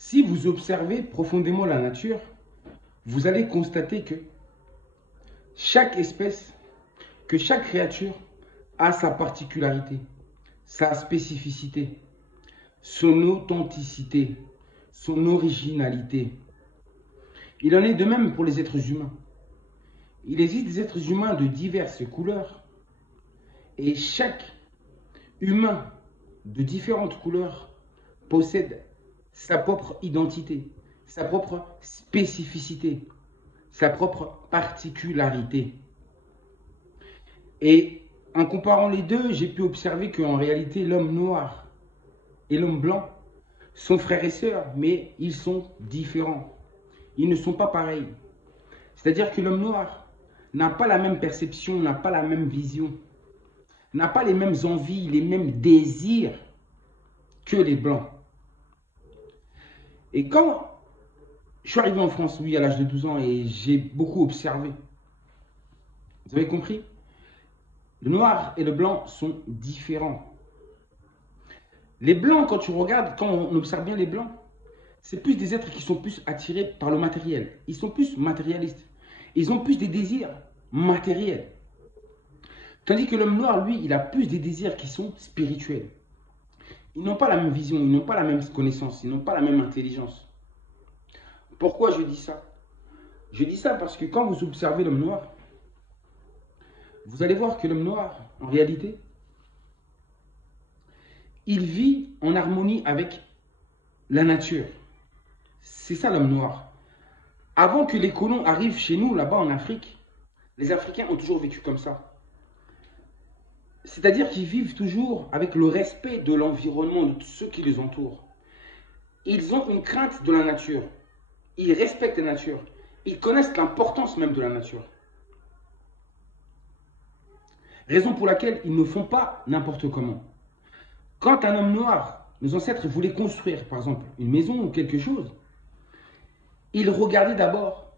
Si vous observez profondément la nature, vous allez constater que chaque espèce, que chaque créature a sa particularité, sa spécificité, son authenticité, son originalité. Il en est de même pour les êtres humains. Il existe des êtres humains de diverses couleurs et chaque humain de différentes couleurs possède sa propre identité, sa propre spécificité, sa propre particularité. Et en comparant les deux, j'ai pu observer qu'en réalité, l'homme noir et l'homme blanc sont frères et sœurs, mais ils sont différents. Ils ne sont pas pareils. C'est-à-dire que l'homme noir n'a pas la même perception, n'a pas la même vision, n'a pas les mêmes envies, les mêmes désirs que les blancs. Et quand je suis arrivé en France, oui, à l'âge de 12 ans, et j'ai beaucoup observé, vous avez compris? Le noir et le blanc sont différents. Les blancs, quand tu regardes, quand on observe bien les blancs, c'est plus des êtres qui sont plus attirés par le matériel. Ils sont plus matérialistes. Ils ont plus des désirs matériels. Tandis que l'homme noir, lui, il a plus des désirs qui sont spirituels. Ils n'ont pas la même vision, ils n'ont pas la même connaissance, ils n'ont pas la même intelligence. Pourquoi je dis ça? Je dis ça parce que quand vous observez l'homme noir, vous allez voir que l'homme noir, en réalité, il vit en harmonie avec la nature. C'est ça l'homme noir. Avant que les colons arrivent chez nous, là-bas en Afrique, les Africains ont toujours vécu comme ça. C'est-à-dire qu'ils vivent toujours avec le respect de l'environnement, de ceux qui les entourent. Ils ont une crainte de la nature. Ils respectent la nature. Ils connaissent l'importance même de la nature. Raison pour laquelle ils ne font pas n'importe comment. Quand un homme noir, nos ancêtres voulaient construire, par exemple, une maison ou quelque chose, ils regardaient d'abord,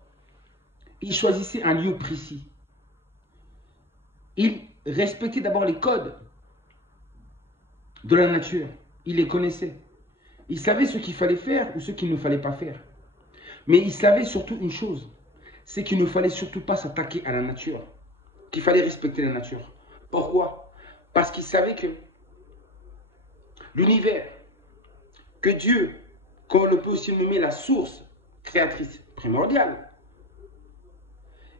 ils choisissaient un lieu précis. Ils respectaient d'abord les codes de la nature. Ils les connaissaient. Ils savaient ce qu'il fallait faire ou ce qu'il ne fallait pas faire. Mais ils savaient surtout une chose, c'est qu'il ne fallait surtout pas s'attaquer à la nature, qu'il fallait respecter la nature. Pourquoi? Parce qu'ils savaient que l'univers, que Dieu, qu'on le peut aussi nommer la source créatrice primordiale,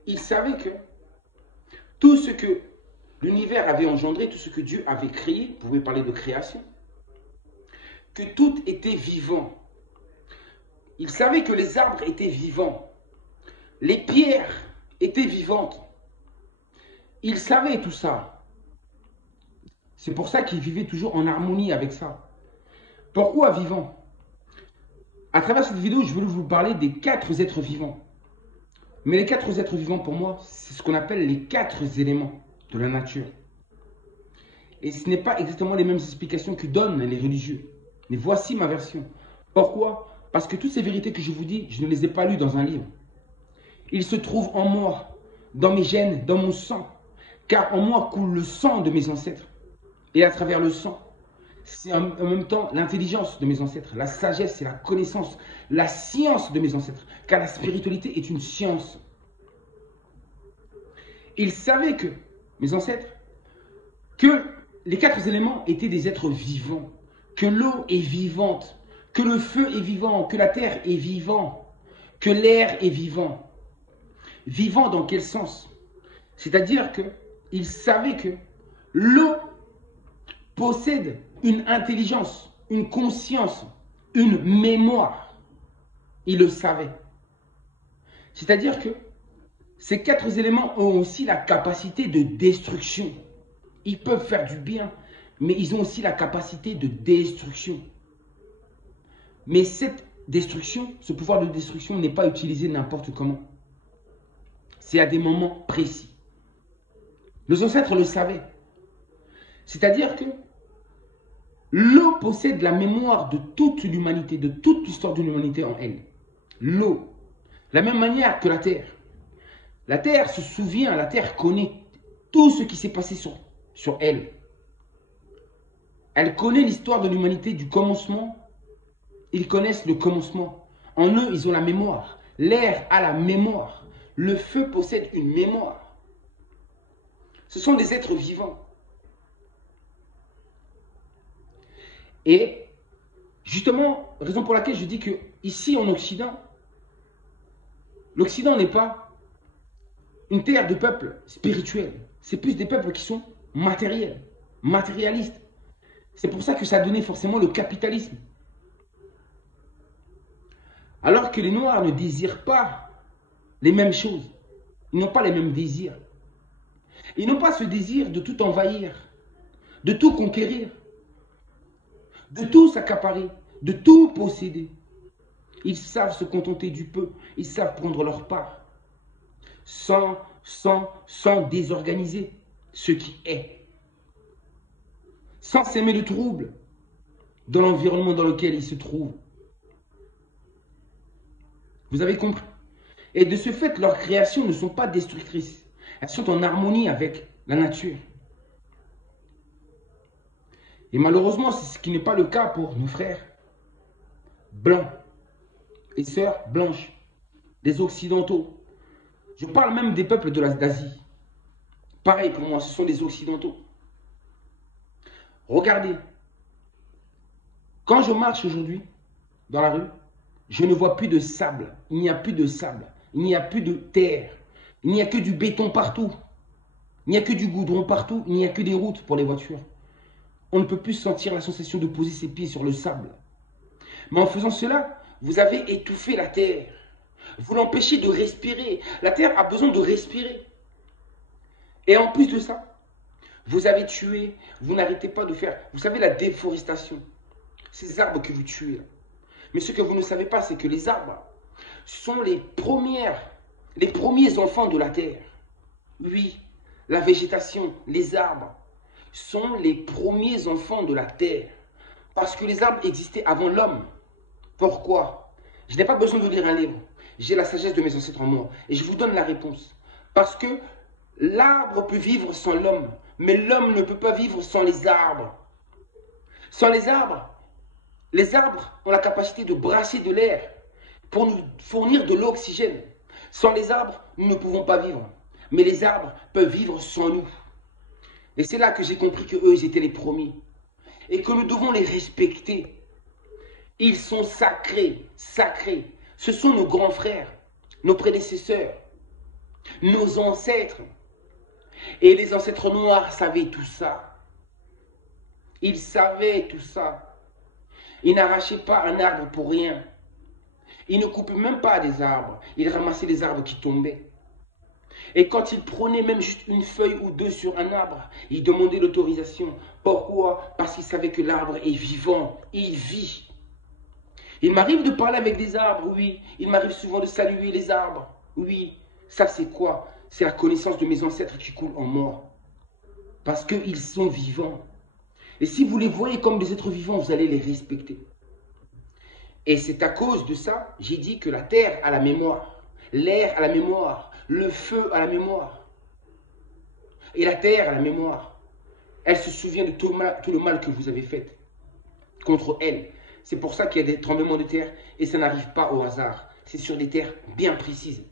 ils savaient que tout ce que l'univers avait engendré, tout ce que Dieu avait créé, vous pouvez parler de création, que tout était vivant. Ils savaient que les arbres étaient vivants, les pierres étaient vivantes. Ils savaient tout ça. C'est pour ça qu'ils vivaient toujours en harmonie avec ça. Pourquoi vivant? À travers cette vidéo, je voulais vous parler des 4 êtres vivants. Mais les 4 êtres vivants, pour moi, c'est ce qu'on appelle les 4 éléments de la nature. Et ce n'est pas exactement les mêmes explications que donnent les religieux. Mais voici ma version. Pourquoi? Parce que toutes ces vérités que je vous dis, je ne les ai pas lues dans un livre. Ils se trouvent en moi, dans mes gènes, dans mon sang. Car en moi coule le sang de mes ancêtres. Et à travers le sang, c'est en même temps l'intelligence de mes ancêtres, la sagesse et la connaissance, la science de mes ancêtres. Car la spiritualité est une science. Ils savaient que, mes ancêtres, que les 4 éléments étaient des êtres vivants. Que l'eau est vivante, que le feu est vivant, que la terre est vivant, que l'air est vivant. Vivant dans quel sens? C'est-à-dire qu'ils savaient que l'eau possède une intelligence, une conscience, une mémoire. Ils le savaient. C'est-à-dire que ces 4 éléments ont aussi la capacité de destruction. Ils peuvent faire du bien, mais ils ont aussi la capacité de destruction. Mais cette destruction, ce pouvoir de destruction n'est pas utilisé n'importe comment. C'est à des moments précis. Nos ancêtres le savaient. C'est-à-dire que l'eau possède la mémoire de toute l'humanité, de toute l'histoire de l'humanité en elle. L'eau. De la même manière que la terre. La terre se souvient, la terre connaît tout ce qui s'est passé sur elle. Elle connaît l'histoire de l'humanité du commencement Ils connaissent le commencement. En eux, ils ont la mémoire. L'air a la mémoire. Le feu possède une mémoire. Ce sont des êtres vivants. Et justement, raison pour laquelle je dis que ici en Occident, l'Occident n'est pas une terre de peuples spirituels. C'est plus des peuples qui sont matériels, matérialistes. C'est pour ça que ça a donné forcément le capitalisme. Alors que les Noirs ne désirent pas les mêmes choses. Ils n'ont pas les mêmes désirs. Ils n'ont pas ce désir de tout envahir, de tout conquérir, de tout s'accaparer, de tout posséder. Ils savent se contenter du peu. Ils savent prendre leur part. Sans désorganiser ce qui est. Sans s'aimer le trouble dans l'environnement dans lequel ils se trouvent. Vous avez compris? Et de ce fait, leurs créations ne sont pas destructrices. Elles sont en harmonie avec la nature. Et malheureusement, c'est ce qui n'est pas le cas pour nos frères blancs et sœurs blanches, des Occidentaux. Je parle même des peuples d'Asie. Pareil pour moi, ce sont des Occidentaux. Regardez, quand je marche aujourd'hui dans la rue, je ne vois plus de sable. Il n'y a plus de sable. Il n'y a plus de terre. Il n'y a que du béton partout. Il n'y a que du goudron partout. Il n'y a que des routes pour les voitures. On ne peut plus sentir la sensation de poser ses pieds sur le sable. Mais en faisant cela, vous avez étouffé la terre. Vous l'empêchez de respirer. La terre a besoin de respirer. Et en plus de ça, vous avez tué, vous n'arrêtez pas de faire, vous savez, la déforestation. Ces arbres que vous tuez là. Mais ce que vous ne savez pas, c'est que les arbres sont les premiers enfants de la terre. Oui, la végétation, les arbres sont les premiers enfants de la terre. Parce que les arbres existaient avant l'homme. Pourquoi? Je n'ai pas besoin de lire un livre. J'ai la sagesse de mes ancêtres en moi. Et je vous donne la réponse. Parce que l'arbre peut vivre sans l'homme. Mais l'homme ne peut pas vivre sans les arbres. Sans les arbres ont la capacité de brasser de l'air pour nous fournir de l'oxygène. Sans les arbres, nous ne pouvons pas vivre. Mais les arbres peuvent vivre sans nous. Et c'est là que j'ai compris qu'eux, ils étaient les premiers. Et que nous devons les respecter. Ils sont sacrés, sacrés. Ce sont nos grands frères, nos prédécesseurs, nos ancêtres. Et les ancêtres noirs savaient tout ça. Ils savaient tout ça. Ils n'arrachaient pas un arbre pour rien. Ils ne coupaient même pas des arbres. Ils ramassaient les arbres qui tombaient. Et quand ils prenaient même juste une feuille ou deux sur un arbre, ils demandaient l'autorisation. Pourquoi? Parce qu'ils savaient que l'arbre est vivant. Il vit. Il m'arrive de parler avec des arbres, oui. Il m'arrive souvent de saluer les arbres. Oui. Ça, c'est quoi? C'est la connaissance de mes ancêtres qui coule en moi. Parce qu'ils sont vivants. Et si vous les voyez comme des êtres vivants, vous allez les respecter. Et c'est à cause de ça, j'ai dit que la terre a la mémoire, l'air a la mémoire, le feu a la mémoire. Et la terre a la mémoire. Elle se souvient de tout le mal que vous avez fait contre elle. C'est pour ça qu'il y a des tremblements de terre et ça n'arrive pas au hasard. C'est sur des terres bien précises.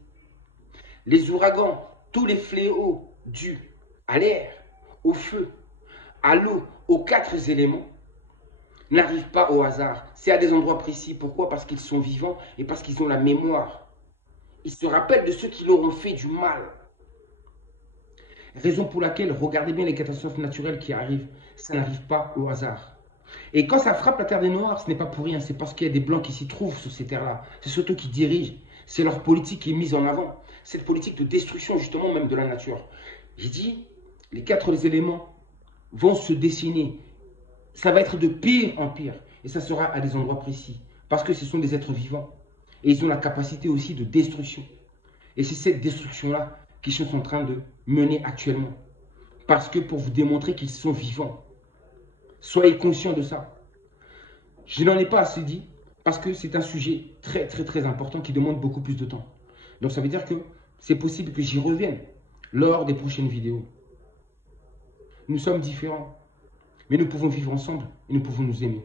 Les ouragans, tous les fléaux dus à l'air, au feu, à l'eau, aux 4 éléments, n'arrivent pas au hasard. C'est à des endroits précis. Pourquoi? Parce qu'ils sont vivants et parce qu'ils ont la mémoire. Ils se rappellent de ceux qui leur ont fait du mal. Raison pour laquelle, regardez bien les catastrophes naturelles qui arrivent. Ça n'arrive pas au hasard. Et quand ça frappe la terre des Noirs, ce n'est pas pour rien. C'est parce qu'il y a des Blancs qui s'y trouvent sur ces terres-là. C'est surtout qui dirigent. C'est leur politique qui est mise en avant. Cette politique de destruction justement même de la nature. J'ai dit, les 4 éléments vont se dessiner. Ça va être de pire en pire. Et ça sera à des endroits précis. Parce que ce sont des êtres vivants. Et ils ont la capacité aussi de destruction. Et c'est cette destruction-là qu'ils sont en train de mener actuellement. Parce que pour vous démontrer qu'ils sont vivants. Soyez conscients de ça. Je n'en ai pas assez dit. Parce que c'est un sujet très important qui demande beaucoup plus de temps. Donc ça veut dire que c'est possible que j'y revienne lors des prochaines vidéos. Nous sommes différents. Mais nous pouvons vivre ensemble et nous pouvons nous aimer.